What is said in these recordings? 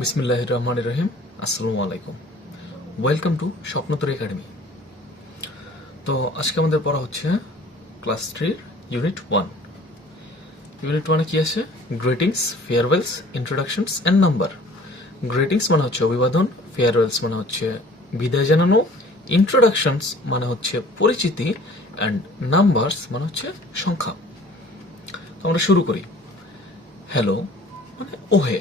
বিসমিল্লাহির রহমানির রহিম। আসসালামু আলাইকুম। Welcome to Swapnatori academy. তো আজকে আমাদের পড়া হচ্ছে ক্লাস 3 ইউনিট 1। ইউনিট 1 এ কি আছে? Greetings, farewells, introductions and number. Greetings মানে হচ্ছে অভিবাদন, ফেয়ারওয়েলস মানে হচ্ছে বিদায় জানানো, ইন্ট্রোডাকশনস মানে হচ্ছে পরিচিতি এন্ড নাম্বারস মানে হচ্ছে সংখ্যা। তো আমরা শুরু করি। হ্যালো মানে ওহে।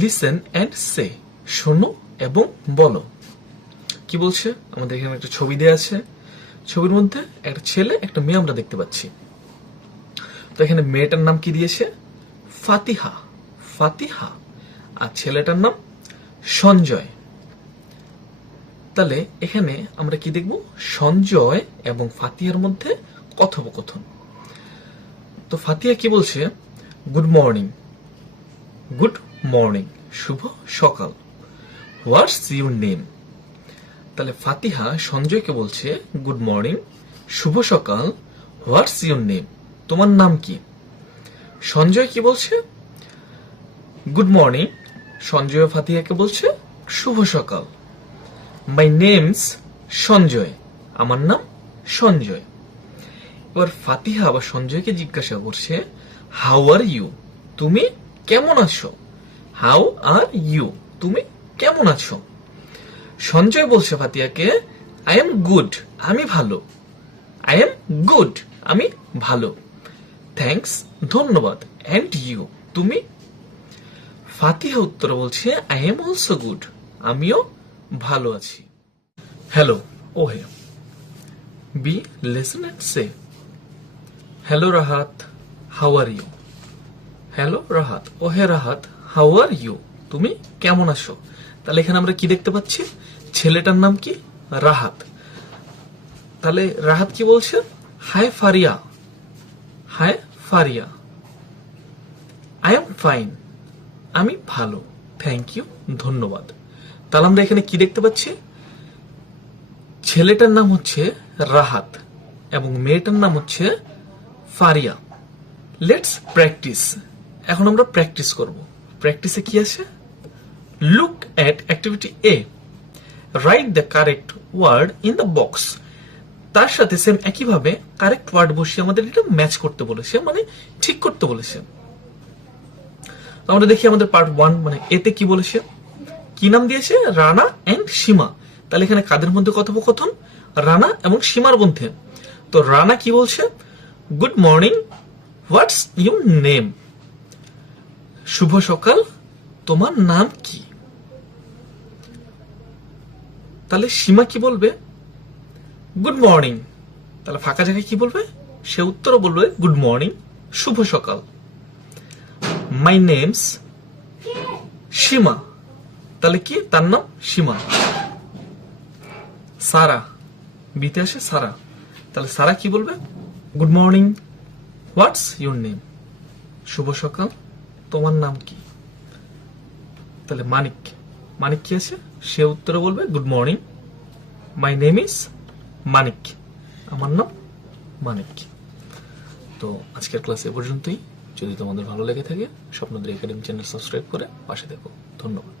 লিসেন এন্ড সে, শোনো এবং বলো। কি বলছে? আমাদের এখানে একটা ছবি দেয়া আছে। ছবির মধ্যে একটা ছেলে একটা মেয়ে আমরা দেখতে পাচ্ছি। তো এখানে মেয়েটার নাম কি দিয়েছে? ফাতিহা। ফাতিহা। আর ছেলেটার নাম সঞ্জয়। তাহলে এখানে আমরা কি দেখব? সঞ্জয় এবং ফাতিহার মধ্যে কথোপকথন। তো ফাতিহা কি বলছে? Good morning. গুড মর্নিং, শুভ সকাল। হোয়াটস ইউর নেম? তাহলে ফাতিহা সঞ্জয়কে বলছে গুড মর্নিং, শুভ সকাল, হোয়াটস ইউর নেম? তোমার নাম কি? সঞ্জয় কি বলছে? Good morning. সঞ্জয় ফাতিহাকে বলছে শুভ সকাল। My name's Sanjay. আমার নাম সঞ্জয়। এবার ফাতিহা আবার সঞ্জয়কে জিজ্ঞাসা করছে হাউ আর ইউ? তুমি কেমন আছো? How are you? তুমি কেমন আছো? সঞ্জয় বলছে ফাতিহাকে আই এম গুড। আমি ভালো। I am good. আমি ভালো। থ্যাঙ্কস, ধন্যবাদ। And you? তুমি? ফাতিহা উত্তরে বলছে আই এম অলসো গুড। আমিও ভালো আছি। হ্যালো ওহে। B listen and say. Hello Rahat, how are you? Hello Rahat, ওহে রাহাত, হাউ আর ইউ? তুমি কেমন আছো? তাহলে এখানে আমরা কি দেখতে পাচ্ছি? ছেলেটার নাম কি? রাহাত। তাহলে রাহাত কি বলছে? Hi Faria. Hi Faria. I am fine. আমি ভালো। থ্যাংক ইউ, ধন্যবাদ। তাহলে আমরা এখানে কি দেখতে পাচ্ছি? ছেলেটার নাম হচ্ছে রাহাত এবং মেয়েটার নাম হচ্ছে ফারিয়া। Let's practice. এখন আমরা প্র্যাকটিস করব। প্র্যাকটিসে কি আছে? Look at activity A. Write the correct word in the box. তার সাথে সেম একইভাবে কারেক্ট ওয়ার্ড বসিয়ে আমাদের এটা ম্যাচ করতে বলেছে, মানে ঠিক করতে বলেছে। তো আমরা দেখি আমাদের পার্ট 1 মানে এতে কি বলেছে। কি নাম দিয়েছে? রানা এন্ড সীমা। তাহলে এখানে কাদের মধ্যে কথোপকথন? রানা এবং সীমার মধ্যে। তো রানা কি বলছে? Good morning, what's your name? শুভ সকাল, তোমার নাম কি? তাহলে সীমা কি বলবে? Good morning. তাহলে ফাঁকা জায়গায় কি বলবে? সে উত্তর বলবে গুড মর্নিং, শুভ সকাল। মাই নেমস সীমা। তাহলে কি? তার নাম সীমা। সারা। বিতে আসে সারা। তাহলে সারা কি বলবে? Good morning, what's your name? শুভ সকাল, তোমার নাম কি? তাহলে মানিক। মানিক কি আছে? সে উত্তরে বলবে good morning, my name is Manik. আমার নাম মানিক। তো আজকের ক্লাস এ পর্যন্তই। যদি তোমাদের ভালো লেগে থাকে স্বপ্নদ্রী একাডেমি চ্যানেল সাবস্ক্রাইব করে পাশে দেখো। ধন্যবাদ।